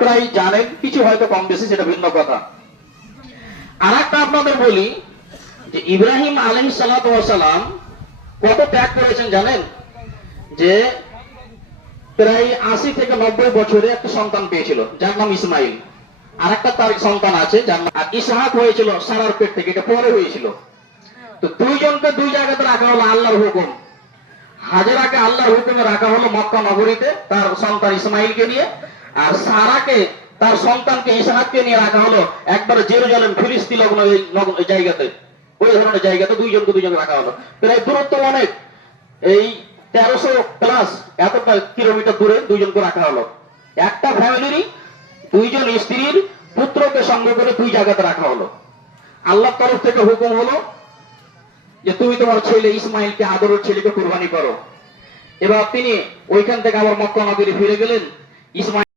প্রায় জানেন, কিছু হয়তো কম বেশি, সেটা ভিন্ন কথা। আর একটা আপনাদের বলি যে ইব্রাহিম আলাইহিস সালাতু ওয়াস সালাম কত ত্যাগ করেছেন জানেন? যে প্রায় 80 থেকে 90 বছরে একটা সন্তান পেয়েছিল যার নাম ইসমাইল। আর একটা তার সন্তান আছে যার নাম ইসহাক হয়েছিল সারার পেট থেকে, এটা পরে হয়েছিল। তো দুইজনকে দুই জায়গাতে রাখা হলো আল্লাহর হুকুম। হাজেরাকে আল্লাহর হুকুমে রাখা হলো মক্কা নগরীতে তার সন্তান ইসমাইলকে নিয়ে, আর সারাকে তার সন্তানকে ইসহাককে নিয়ে রাখা হলো একবার জেরুজালেম ফিলিস্তিন লগ্ন জায়গাতে, ওই ধরনের জায়গাতে দুইজনকে রাখা হলো। প্রায় দূরত্ব অনেক, এই 1300 প্লাস এতটা কিলোমিটার দূরে দুইজনকে রাখা হলো। একটা ফ্যামিলিরই দুইজন স্ত্রীর পুত্রকে সঙ্গে করে দুই জায়গাতে রাখা হলো। আল্লাহর তরফ থেকে হুকুম হলো যে তুমি তোমার ছেলে ইসমাইলকে, আদরের ছেলেকে কুরবানি করো। এবার তিনি ওইখান থেকে আবার মক্কা নগরী ফিরে গেলেন। ইসমাইল